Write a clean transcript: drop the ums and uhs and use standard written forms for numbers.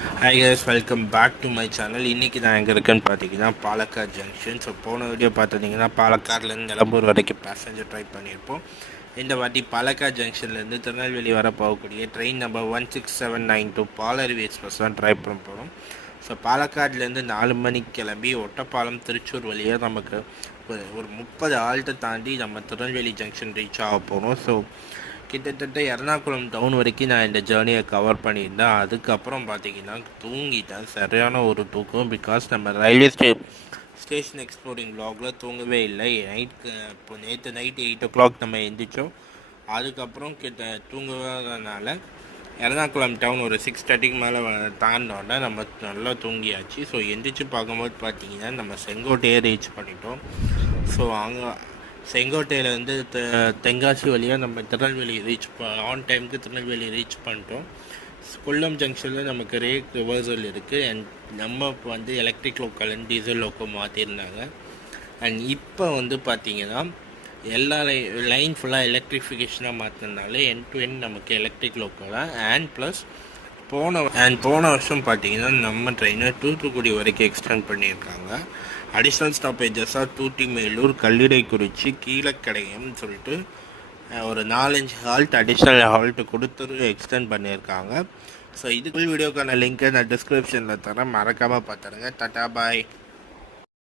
Hi guys, welcome back to my channel. இன்றைக்கி நான் எங்கே இருக்கேன்னு பார்த்தீங்கன்னா பாலக்காடு ஜங்ஷன். ஸோ போன வீடியோ பார்த்துட்டிங்கன்னா பாலக்காடுலேருந்து நிலம்பூர் வரைக்கும் பேசஞ்சர் ட்ரை பண்ணியிருப்போம். இந்த வாட்டி பாலக்காடு ஜங்ஷன்லேருந்து திருநெல்வேலி வர போகக்கூடிய ட்ரெயின் நம்பர் 16792 பாலருவி எக்ஸ்பிரஸ் தான் ட்ரை பண்ண போகிறோம். ஸோ பாலக்காடுலேருந்து 4 மணிக்கு கிளம்பி ஒட்டப்பாலம் திருச்சூர் வழியாக நமக்கு ஒரு 30 ஆல்ட்டை தாண்டி நம்ம திருநெல்வேலி ஜங்ஷன் ரீச் ஆக போகிறோம். ஸோ கிட்டத்தட்ட எர்ணாகுளம் டவுன் வரைக்கும் நான் இந்த ஜேர்னியை கவர் பண்ணியிருந்தேன். அதுக்கப்புறம் பார்த்தீங்கன்னா தூங்கிட்டேன், சரியான ஒரு தூக்கம். பிகாஸ் நம்ம ரயில்வே ஸ்டேஷன் எக்ஸ்ப்ளோரிங் வ்ளாகில் தூங்கவே இல்லை. இப்போ நேற்று நைட்டு 8 o'clock நம்ம எழுந்திரிச்சோம். அதுக்கப்புறம் தூங்குவதனால எர்ணாகுளம் டவுன் ஒரு 6:30 மேலே தாண்டினோடனே நம்ம நல்லா தூங்கியாச்சு. ஸோ எந்திரிச்சு பார்க்கும்போது பார்த்தீங்கன்னா நம்ம செங்கோட்டையே ரீச் பண்ணிட்டோம். ஸோ அங்கே செங்கோட்டையிலேருந்து தென்காசி வழியாக நம்ம திருநெல்வேலி ஆன் டைமுக்கு திருநெல்வேலி ரீச் பண்ணிட்டோம். கொல்லம் ஜங்ஷனில் நமக்கு ரேட் ரிவர்சல் இருக்குது. அண்ட் நம்ம வந்து எலக்ட்ரிக் லோக்கல்லேருந்து டீசல் லோக்கோ மாற்றிருந்தாங்க. அண்ட் இப்போ வந்து பார்த்திங்கன்னா எல்லா லைன் ஃபுல்லாக எலக்ட்ரிஃபிகேஷனாக மாற்றினால என் டு என் நமக்கு எலக்ட்ரிக் லோக்கோ தான். அண்ட் ப்ளஸ் போன வருஷம் பார்த்திங்கன்னா நம்ம ட்ரெயினை தூத்துக்குடி வரைக்கும் எக்ஸ்டெண்ட் பண்ணியிருக்காங்க. அடிஷ்னல் ஸ்டாப்பேஜஸாக தூட்டி மேலூர், கல்லிடைக்குறிச்சி, கீழக்கடையம்னு சொல்லிட்டு ஒரு 4-5 ஹால்ட் அடிஷ்னல் ஹால்ட்டு கொடுத்து எக்ஸ்டெண்ட் பண்ணியிருக்காங்க. ஸோ இதுக்குள் வீடியோக்கான லிங்க்கை நான் டிஸ்கிரிப்ஷனில் தரேன், மறக்காமல் பார்த்துருங்க. டாடா பாய்.